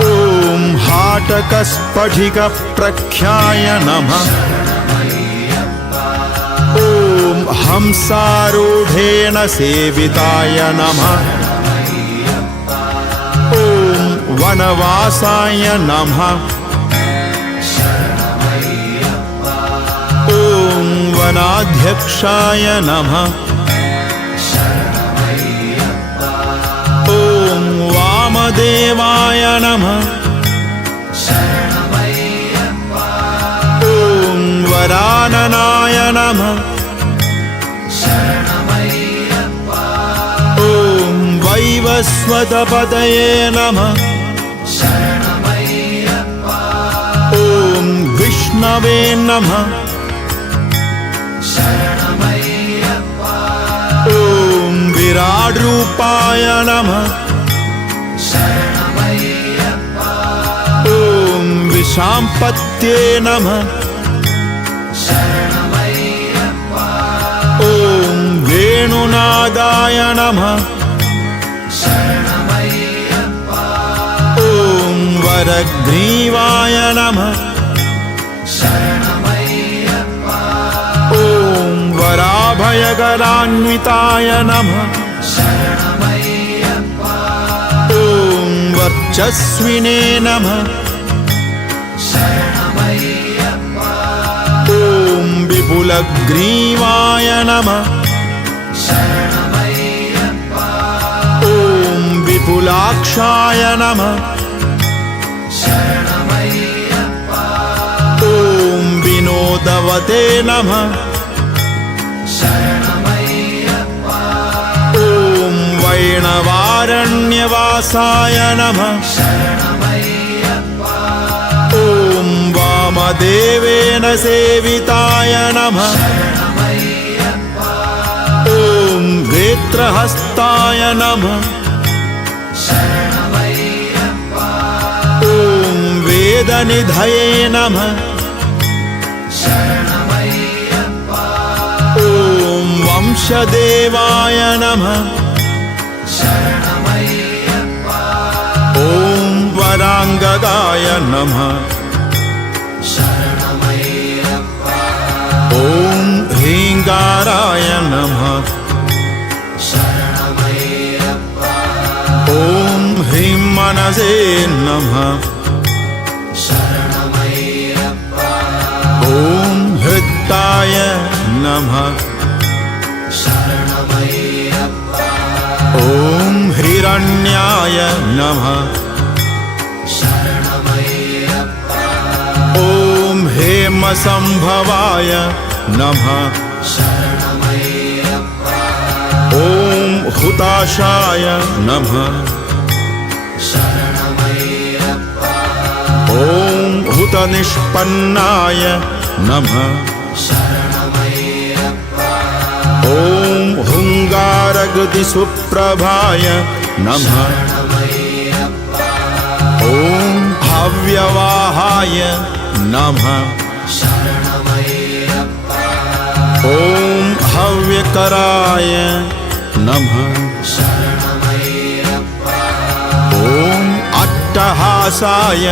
ॐ हाट नाटकस्फटिकप्रख्याय नमः। ॐ हंसारूढेन सेविताय नमः। ॐ वनवासाय नमः। ॐ वनाध्यक्षाय नमः। ॐ वामदेवाय नमः। ॐ वराननाय नमः। ॐ वैवस्वतपतये नमः। ॐ विष्णवे नमः। ॐ विराड्रूपाय नमः। ॐ विशाम्पत्ये नमः। ॐ वेणुनादाय नमः। ॐ वरग्रीवाय नमः। ॐ वराभयकरान्विताय नमः। ॐ वर्चस्विने नमः। ॐ विपुलग्रीवाय नमः। ॐ विपुलाक्षाय नमः। ॐ विनोदवते नमः। ॐ वैणवारण्यवासाय नमः। ॐ वामदेवेन सेविताय नमः। ॐ वेत्रहस्ताय नमः। ॐ वेदनिधये नमः। ॐ वंशदेवाय नमः। ॐ वराङ्गगाय नमः। ॐ ह्रीङ्गाराय नमः। ॐ ह्रीं मनसे नमः। ॐ हृत्ताय नमः। ॐ हिरण्याय नमः। ॐ हेमसंभवाय नमः। ॐ हुताशाय नमः। ॐ हुतनिष्पन्नाय नमः। ॐ हुङ्गारगतिसुप्रभाय नमः। ॐ हव्यवाहाय नमः। ॐ हव्यकराय नमः। ॐ अट्टहासाय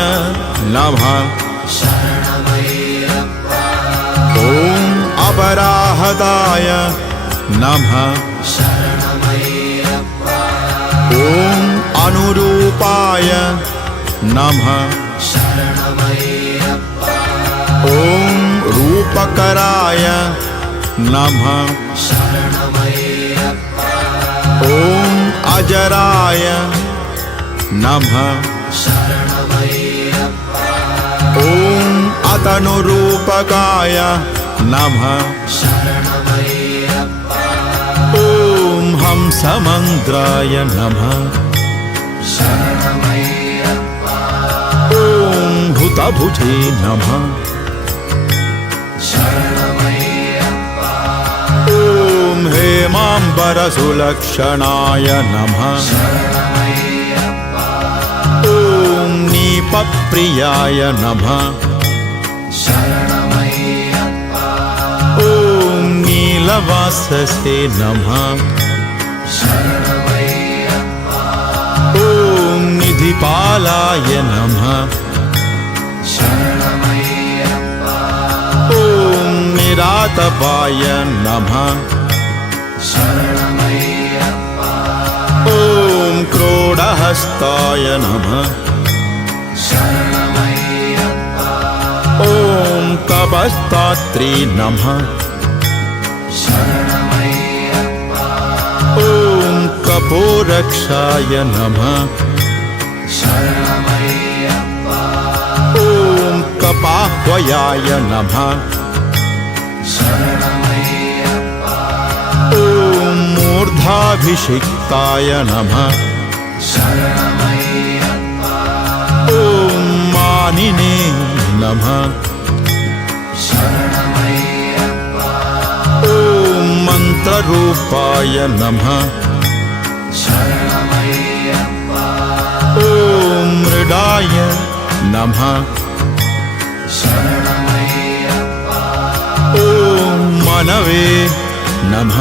नमः। ॐ अपराहताय नमः। ॐ अनुरूपाय नमः। ॐ रूपकराय नमः। ॐ अजराय नमः। ॐ अतनुरूपकाय नमः। ॐ हंसमन्त्राय नमः। ॐ हुतभुजे नमः। ॐ हेमाम्बरसुलक्षणाय नमः। ॐ नीपप्रियाय नमः। ॐ नीलवाससे नमः। ॐ निधिपालाय नमः। निरातपाय नमः। शरणमय्यप्पा ॐ क्रोडहस्ताय नमः। शरणमय्यप्पा ॐ कपस्तात्री नमः। शरणमय्यप्पा ॐ कपोरक्षाय नमः। शरणमय्यप्पा ॐ कपाह्वयाय नमः। शरणमय्यप्पा ॐ मूर्धाभिषिक्ताय नमः। शरणमय्यप्पा ॐ मानिने नमः। शरणमय्यप्पा ॐ मन्त्ररूपाय नमः। शरणमय्यप्पा ॐ मृडाय नमः। शरणमय्यप्पा ॐ मनवे नमः।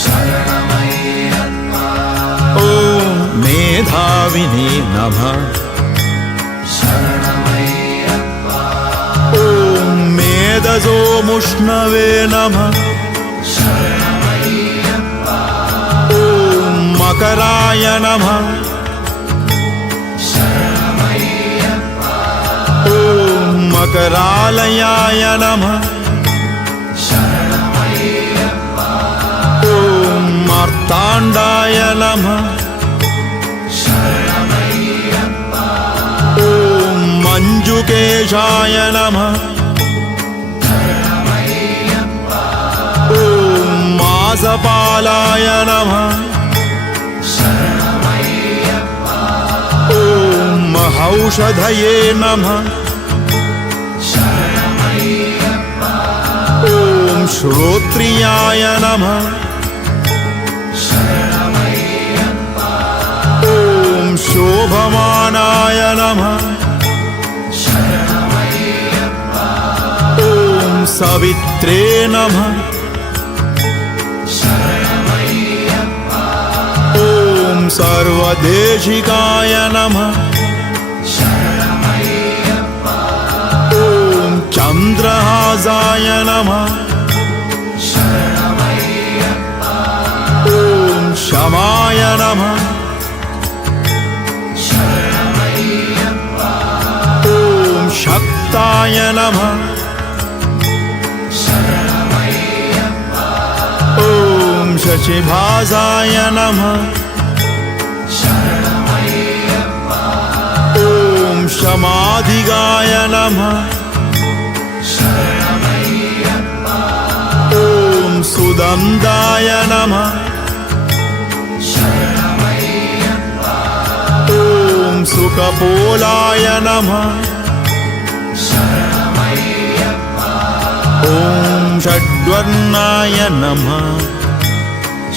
शरणमय्यप्पा ॐ मेधाविने नमः। शरणमय्यप्पा ॐ मेदसो मुष्णवे नमः। शरणमय्यप्पा ॐ मकराय नमः। शरणमय्यप्पा ॐ मकरालयाय नमः। शरणमय्यप्पा ॐ मार्ताण्डाय नमः। शरणमय्यप्पा ॐ मञ्जुकेशाय नमः। शरणमय्यप्पा ॐ मासपालाय नमः। शरणमय्यप्पा ॐ महौषधये नमः। शरणमय्यप्पा ॐ श्रोत्रियाय नमः। शरणमय्यप्पा ॐ शोभमानाय नमः। शरणमय्यप्पा ॐ सवित्रे नमः। शरणमय्यप्पा ॐ सर्वदेशिकाय नमः। शरणमय्यप्पा ॐ चन्द्रहासाय नमः। शरणमय्यप्पा ॐ शमाय नमः। शरणमय्यप्पा ॐ शक्ताय नमः। शरणमय्यप्पा ॐ शशिभासाय नमः। शरणमय्यप्पा ॐ शमाधिगाय नमः। शरणमय्यप्पा ॐ सुदन्दाय नमः। शरणमय्यप्पा ॐ सुकपोलाय नमः। शरणमय्यप्पा ॐ षड्वर्णाय नमः।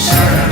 शरणमय्यप्पा